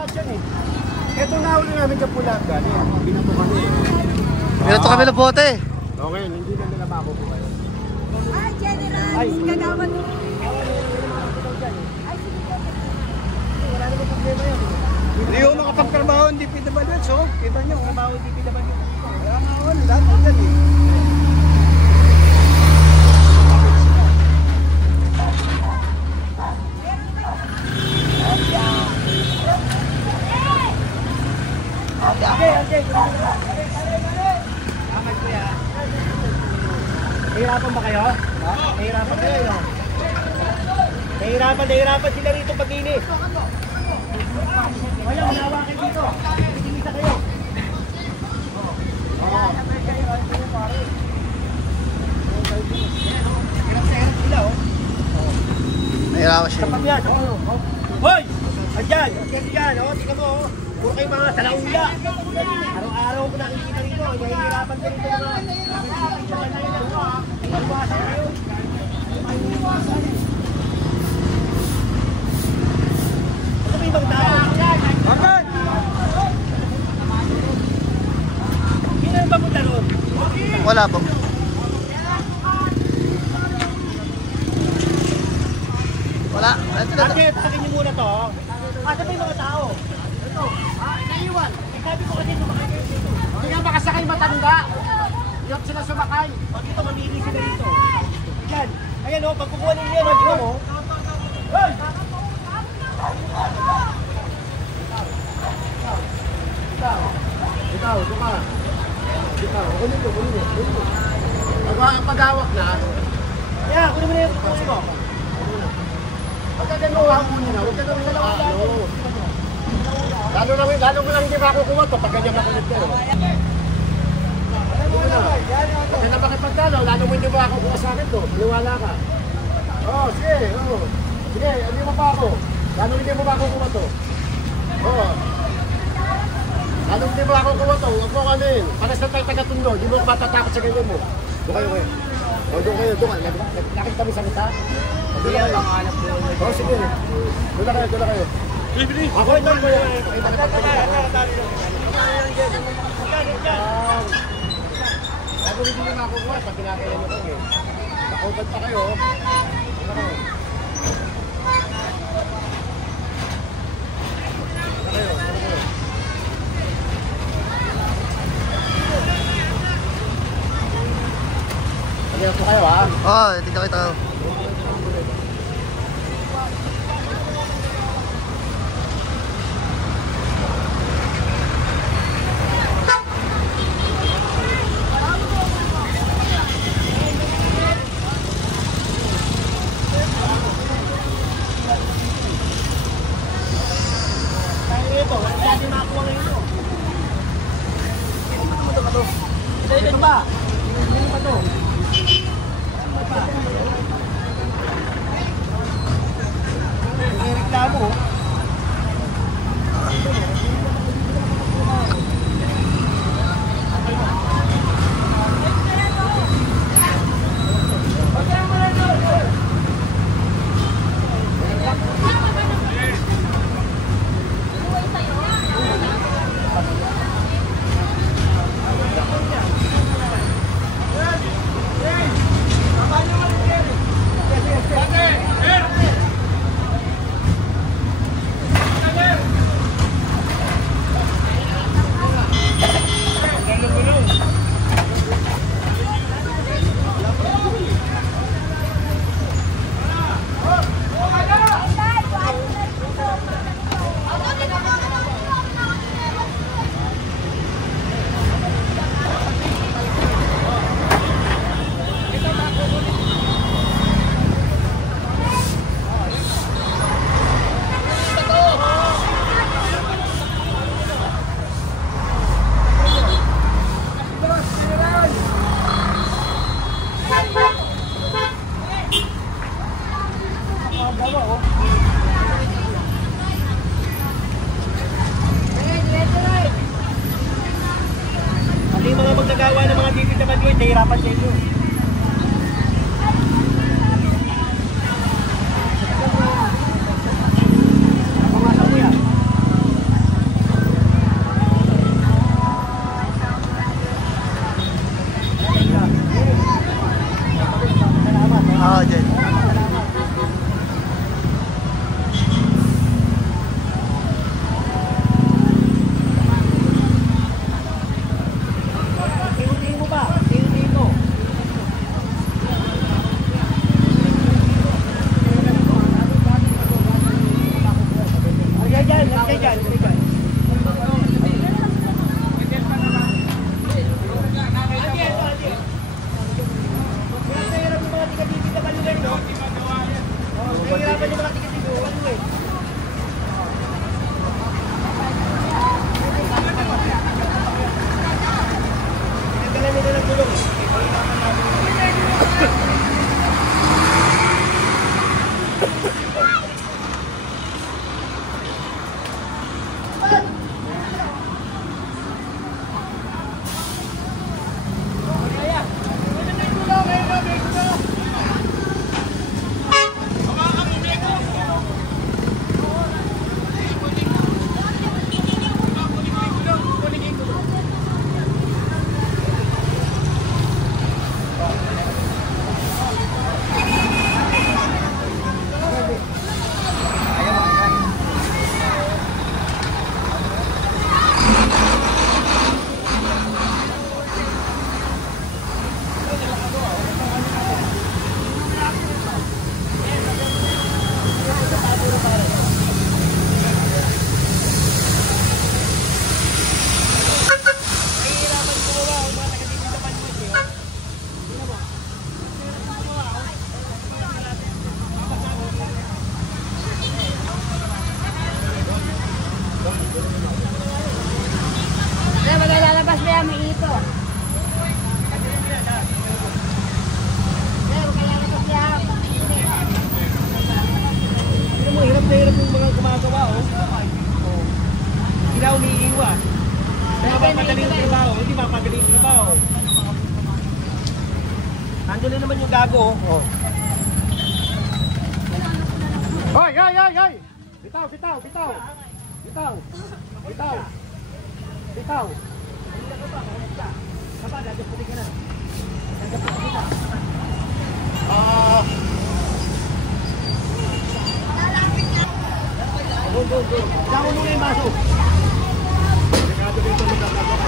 lahat yan eh. Ito na ulit namin sa pulag. Binato kami. Binato kami ng bote. Okay, hindi na nila makukuha. Ay, General! Kagawan mo. Wala naman problema yan. Hindi yung makapagtrabaho, hindi PWH, so kita nyo, trabaho hindi PWH. Wala nga ako, lahat ng yan eh. Okay. Amal ko yan. Nahihirapan ba kayo? Nahihirapan kayo, no? Nahihirapan sila rito pag-inis. Wala, manawakan dito. Tingisa kayo. Hirap sila, oh. Nahirapan siya. Kapag yan, hoy! Andyan! Andyan, oh. Tingnan mo, oh. Puro kayo mga salaula. Araw-araw ko nakikita rito. Nahihirapan ka rito mga. Iwasan kayo. Ano ba ibang tao? Bakit? Sino yung papunta doon? Wala po. Wala. Ito na. Ate, takin niyo muna to. Asa ba yung mga tao? Ito. Naiwan. Sabi ko kasi sumakay kayo dito. Hindi nga makasakay matanda. Hirap sila sumakay. Pag dito, mamili sila dito. Yan. Ayan o, pag kukuha ninyo yan, tingnan mo. Hey! Ikaw, suka. Ikaw, kunin mo. Pag-hawak na. Kaya, kunin mo na yung kukunin mo. Pagkaganuha mo nyo na, huwag ka naman dalawa lalo. Lalo mo lang hindi makukuha ito pag ganyan makulit ko. Pag na makipagdalaw, lalo mo hindi makukuha sa akin ito. Maniwala ka. Oo, sige. Sige, hindi mo pa ako. Lalo hindi mo makukuha ito. Oo. Lalo hindi mo makukuha ito. Huwag mo kanin. Paras na tayo taga-tundo. Hindi mo matatakot sa ganyan mo. Doon kayo. Doon kayo. Nakit kami sa kita. Doon na kayo. Oo, sige. Doon na kayo. Ako ito mo yan. Ako hindi nyo nakukuha pag pinakaya nyo kami. Nakaubat pa kayo. Pagkaya po kayo ha? Oo, dito kita. Ito ba? Ano ba ito? Kaya magalalabas na yan, may ito. Kaya magalalabas na yan. Alam mo, hirap na hirap yung mga gumagawa, oh. Oh. Hindi na umiiwan. Kaya mapagaling yung trabaho, hindi mapagaling yung trabaho. Nandun na naman yung gago, oh. Hoy, hoy, hoy, hoy! Bitaw, bitaw, bitaw! Bitaw! Bitaw! Bitaw! Kapag, nagkaputi ka na. Nagkaputi ka. Go, go, go. Diyan mo muna yung baso. Delikado dito, magkakago.